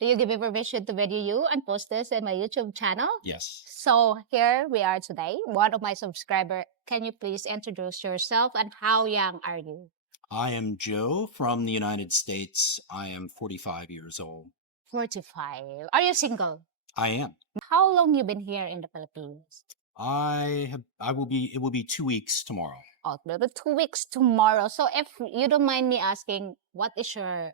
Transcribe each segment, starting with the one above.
Do you give me permission to video you and post this in my YouTube channel? Yes. So here we are today. One of my subscriber. Can you please introduce yourself and how young are you? I am Joe from the United States. I am 45 years old. 45. Are you single? I am. How long you been here in the Philippines? It will be 2 weeks tomorrow. Oh, maybe 2 weeks tomorrow. So if you don't mind me asking, what is your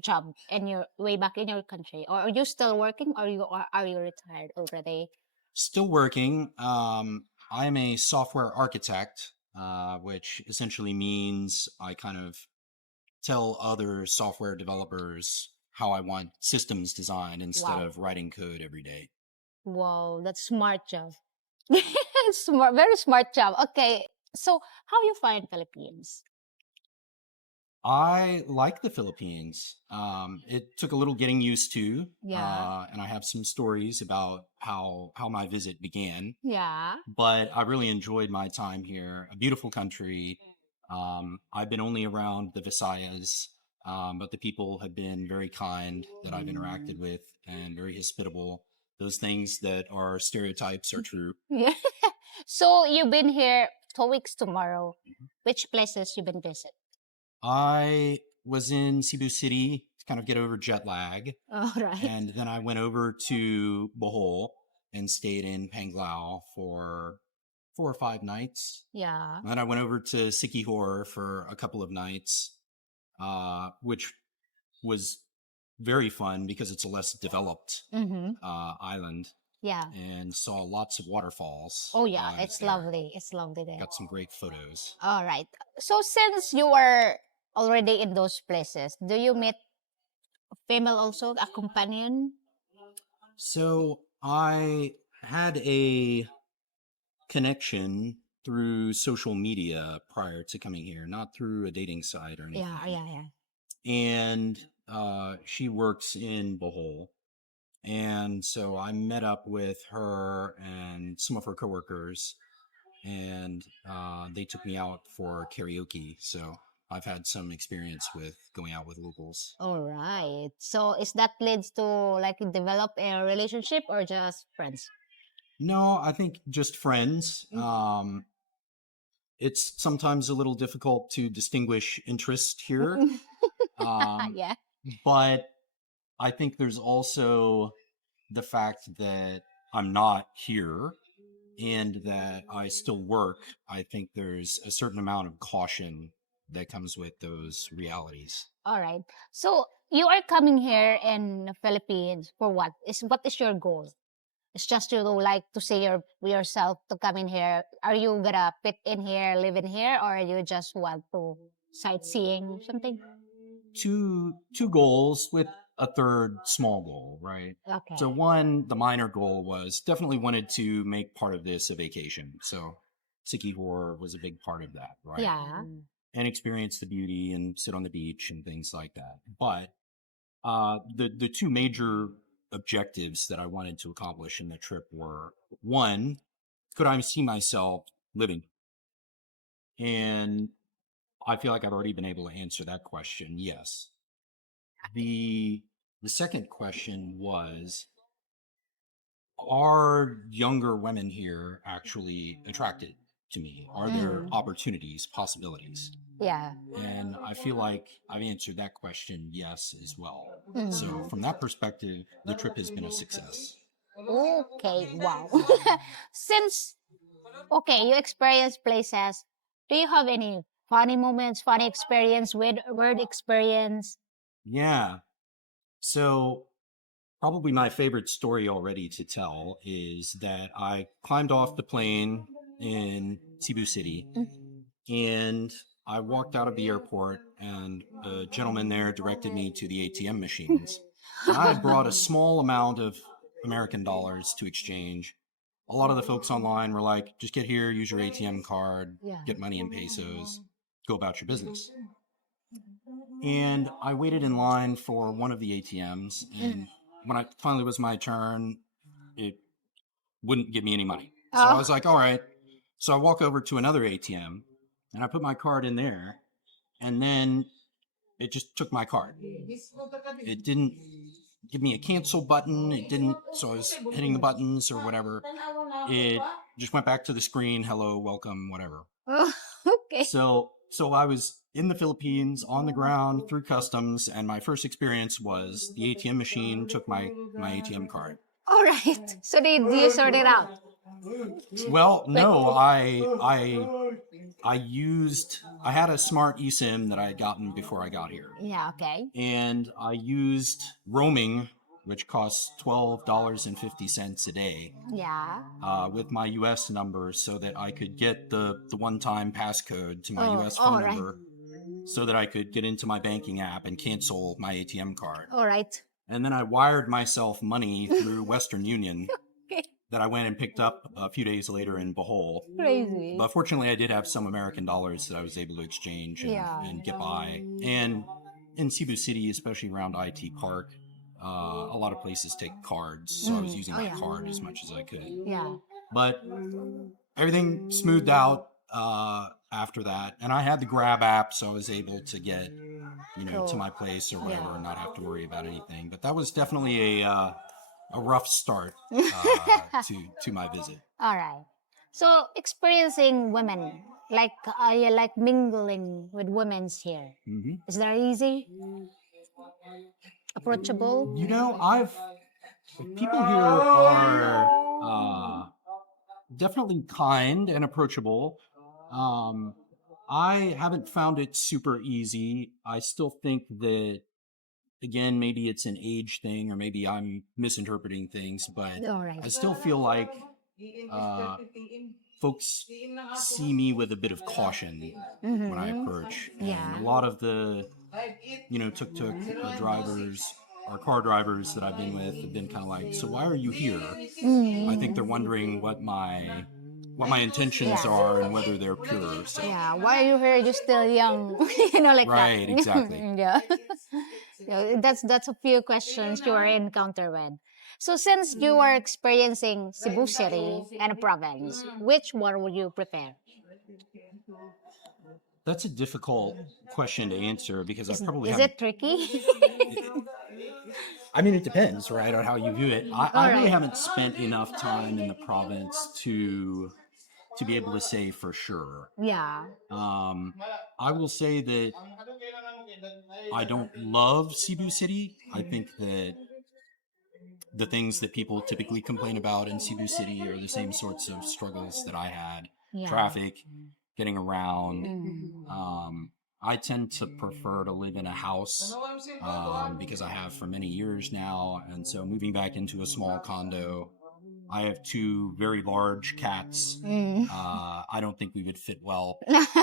job and your way back in your country? Or are you still working or are you retired already? Still working. I'm a software architect, which essentially means I kind of tell other software developers how I want systems designed instead Wow. of writing code every day. Wow, that's smart job. Smart, very smart job. Okay, so how you find Philippines? I like the Philippines. It took a little getting used to, Yeah. and I have some stories about how my visit began. Yeah. But I really enjoyed my time here. A beautiful country. I've been only around the Visayas, but the people have been very kind that I've interacted with and very hospitable. Those things that are stereotypes are true. Yeah. So you've been here 2 weeks tomorrow. Which places you been visit? I was in Cebu City to kind of get over jet lag, All right. and then I went over to Bohol and stayed in Panglao for 4 or 5 nights. Yeah. Then I went over to Sikihor for a couple of nights, which was very fun because it's a less developed Mm-hmm. island, Yeah. and saw lots of waterfalls. Oh yeah, it's there. lovely. It's lovely there. Got some great photos. All right. So since you are already in those places, do you meet female also, a companion? So I had a connection through social media prior to coming here, not through a dating site or anything. Yeah. And she works in Bohol. And so I met up with her and some of her coworkers, and they took me out for karaoke. So I've had some experience with going out with locals. All right. So is that leads to like develop a relationship or just friends? No, I think just friends. It's sometimes a little difficult to distinguish interest here. Yeah. But I think there's also the fact that I'm not here and that I still work. I think there's a certain amount of caution that comes with those realities. All right. So you are coming here in the Philippines for what is your goal? It's just to like to say yourself to come in here. Are you gonna fit in here, live in here, or you just want to sightseeing something? Two goals with a third small goal, right? Okay. So one, the minor goal was definitely wanted to make part of this a vacation. So Sikihor was a big part of that, right? Yeah. And experience the beauty and sit on the beach and things like that. But the two major objectives that I wanted to accomplish in the trip were, one, could I see myself living? And I feel like I've already been able to answer that question. Yes. The second question was, are younger women here actually attracted to me? Are there opportunities, possibilities? Yeah. And I feel like I've answered that question yes as well. Mhm. So from that perspective, the trip has been a success. Okay. Wow. Since you experience places, do you have any funny moments, funny experience, word experience? Yeah. So probably my favorite story already to tell is that I climbed off the plane in Cebu City, and I walked out of the airport, and a gentleman there directed me to the ATM machines. And I had brought a small amount of American dollars to exchange. A lot of the folks online were like, just get here, use your ATM card, Yeah. get money in pesos, go about your business. And I waited in line for one of the ATMs, and when it finally was my turn, it wouldn't give me any money. So I was like, all right. So I walk over to another ATM and I put my card in there, and then it just took my card. It didn't give me a cancel button. It didn't, so I was hitting the buttons or whatever. It just went back to the screen. Hello, welcome, whatever. Oh, okay. So I was in the Philippines on the ground through customs, and my first experience was the ATM machine took my ATM card. All right. So did you sort it out? Well, Like, no, I had a smart eSIM that I had gotten before I got here, yeah, okay. and I used roaming, which costs $12.50 a day, Yeah. with my US number so that I could get the one-time passcode to my Oh, US phone all right. number so that I could get into my banking app and cancel my ATM card. All right. And then I wired myself money through Western Union Okay. that I went and picked up a few days later in Bohol. Crazy. But fortunately, I did have some American dollars that I was able to exchange and get by. And in Cebu City, especially around IT Park, a lot of places take cards, so I was using my card as much as I could. Yeah. But everything smoothed out after that, and I had the Grab app, so I was able to get to my place or whatever, and not have to worry about anything. But that was definitely a rough start to my visit. All right. So experiencing women, like you like mingling with women's here. Hmm. Is that easy? Approachable? I've people here are definitely kind and approachable. Um, I haven't found it super easy. I still think that, again, maybe it's an age thing or maybe I'm misinterpreting things, but All right. I still feel like uh, folks see me with a bit of caution when I approach. And a lot of the, tuk-tuk drivers or car drivers that I've been with have been kind of like, so why are you here? I think they're wondering what my intentions are and whether they're pure. So. Yeah, why are you here? You're still young, like Right, that. exactly. Yeah. Yeah, that's a few questions you are encounter with. So since you are experiencing Cebu City and a province, which one would you prefer? That's a difficult question to answer because I probably Is haven't. it tricky? I mean, it depends, right, on how you view it. I All really right. haven't spent enough time in the province to be able to say for sure. Yeah. I will say that I don't love Cebu City. I think that the things that people typically complain about in Cebu City are the same sorts of struggles that I had. Yeah. Traffic, getting around. Mm. I tend to prefer to live in a house because I have for many years now. And so moving back into a small condo, I have two very large cats. Mm. I don't think we would fit well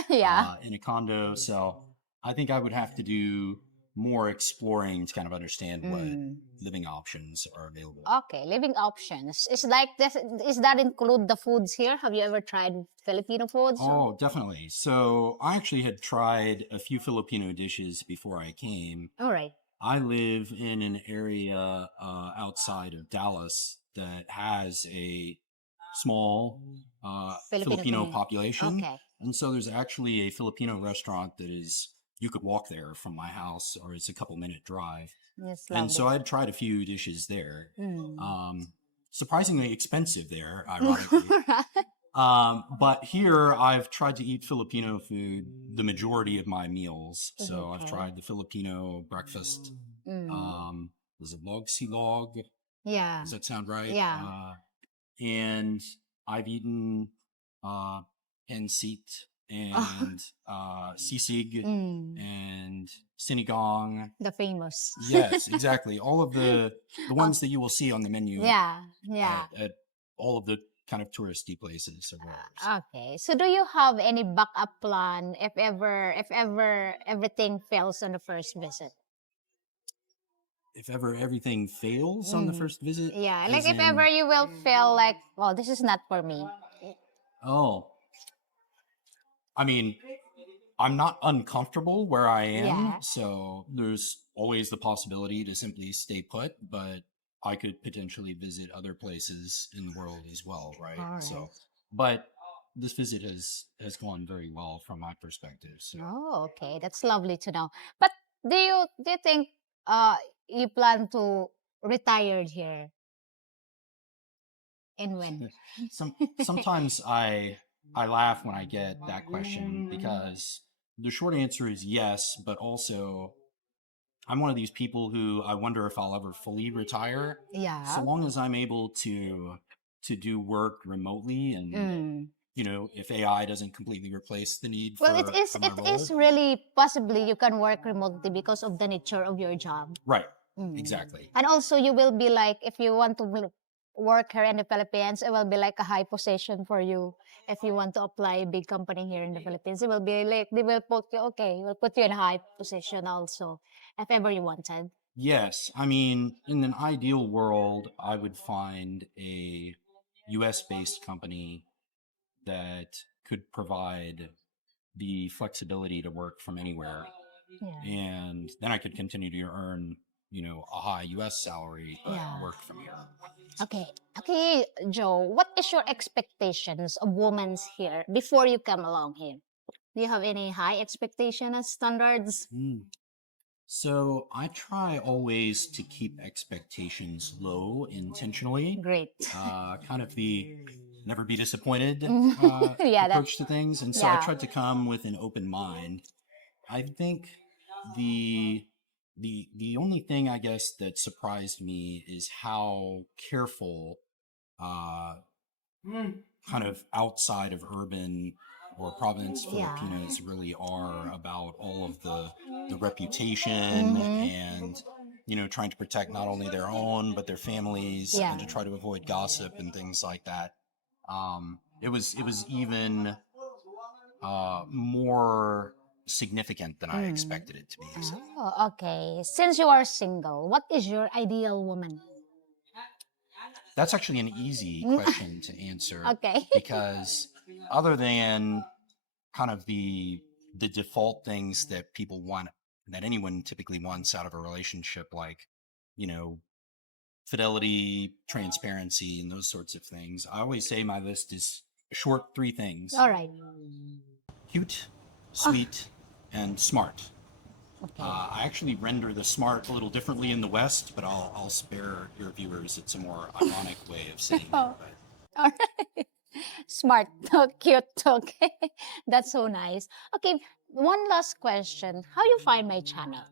Yeah. in a condo. So I think I would have to do more exploring to kind of understand what living options are available. Okay, living options. Is like this, is that include the foods here? Have you ever tried Filipino foods? Oh, definitely. So I actually had tried a few Filipino dishes before I came. All right. I live in an area outside of Dallas that has a small Filipino community. population. Okay. And so there's actually a Filipino restaurant that you could walk there from my house, or it's a couple-minute drive. It's And so lovely. I'd tried a few dishes there. Mm. Surprisingly expensive there, ironically. But here I've tried to eat Filipino food the majority of my meals. So I've Okay. tried the Filipino breakfast. Mm. Was it log silog? Yeah. Does that sound right? Yeah. And I've eaten pansit and sisig Mm. and sinigang. The famous. Yes, exactly. All of the ones that you will see on the menu Yeah. Yeah. at all of the kind of touristy places of ours. Okay. So do you have any backup plan if ever everything fails on the first visit? If ever everything fails on the first visit, Yeah, like as if ever in, you will feel like, well, this is not for me. oh, I mean, I'm not uncomfortable where I am, Yeah. so there's always the possibility to simply stay put, but I could potentially visit other places in the world as well, right? All right. So, but this visit has gone very well from my perspective. So, Oh, okay. That's lovely to know. But do you think uh you plan to retired here? And when? Sometimes I laugh when I get that question because the short answer is yes, but also I'm one of these people who I wonder if I'll ever fully retire. Yeah. So long as I'm able to do work remotely and Mm. if AI doesn't completely replace the need Well, for my it role. is really possibly you can work remotely because of the nature of your job. Right. Mm. Exactly. And also you will be like, if you want to work here in the Philippines, it will be like a high position for you. If you want to apply a big company here in the Philippines, it will be like, they will put you, okay, we'll put you in a high position also, if ever you wanted. Yes. I mean, in an ideal world, I would find a US based company that could provide the flexibility to work from anywhere. Yeah. And then I could continue to earn, a high US salary, but Yeah. work from here. Okay. Okay, Joe, what is your expectations of women's here before you come along here? Do you have any high expectation and standards? So I try always to keep expectations low intentionally. Great. Kind of the never be disappointed Yeah, approach to things. And so I yeah. tried to come with an open mind. I think the the only thing I guess that surprised me is how careful uh, kind of outside of urban or province Yeah. Filipinas really are about all of the reputation and trying to protect not only their own but their families Yeah. and to try to avoid gossip and things like that. It was even more significant than I expected it to be. So. Oh, okay. Since you are single, what is your ideal woman? That's actually an easy question to answer Okay. because other than kind of the default things that people want, that anyone typically wants out of a relationship, like you know fidelity, transparency, and those sorts of things, I always say my list is short: three things: All right. cute, sweet, and smart. Okay. I actually render the smart a little differently in the West, but I'll spare your viewers. It's a more ironic way of saying it. Oh. But All right. Smart. Oh, cute. Okay. That's so nice. Okay. One last question. How you find my channel?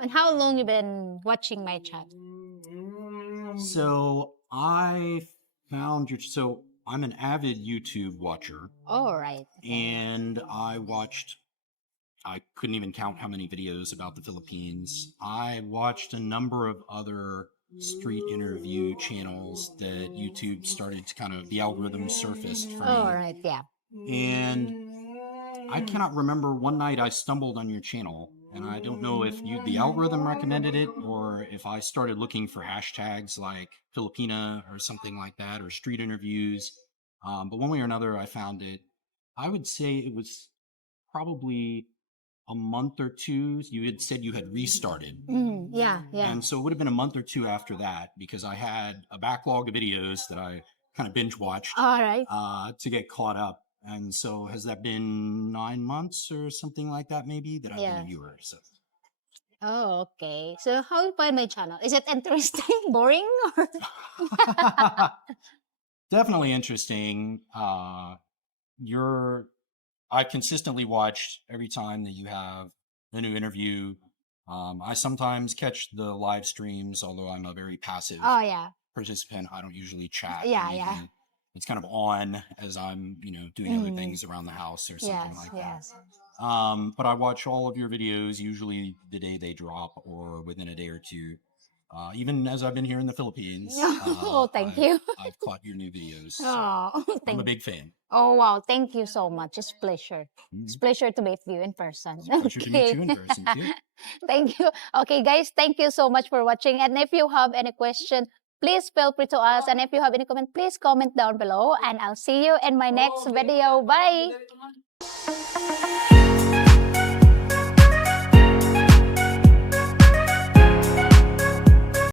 And how long you been watching my channel? so I found your. So I'm an avid YouTube watcher, All right. Okay. and I couldn't even count how many videos about the Philippines. I watched a number of other street interview channels that YouTube started to kind of, the algorithm surfaced for All me. right. Yeah. And I cannot remember, one night I stumbled on your channel, and I don't know if the algorithm recommended it or if I started looking for hashtags like Filipina or something like that, or street interviews. But one way or another, I found it. I would say it was probably a month or two. You had said you had restarted. Yeah. Yeah. And so it would have been a month or two after that because I had a backlog of videos that I kind of binge watched All right. to get caught up. And so has that been 9 months or something like that, maybe, that I've been Yeah. a viewer? So Oh, okay. So how you find my channel? Is it interesting, boring, or? definitely interesting. You're I consistently watch every time that you have a new interview. I sometimes catch the live streams, although I'm a very passive Oh yeah. participant. I don't usually chat or Yeah. Yeah. anything. It's kind of on as I'm, doing other things around the house or something Yes. like that. Yes. But I watch all of your videos usually the day they drop or within a day or two. Even as I've been here in the Philippines, Oh, thank you. I've caught your new videos. So Oh, I'm a thank. big fan. Oh wow, thank you so much. It's pleasure. It's pleasure to meet you in person. Pleasure to meet you in person too. Thank you. Okay, guys, thank you so much for watching. And if you have any question, please feel free to ask. And if you have any comment, please comment down below. And I'll see you in my next video. Bye.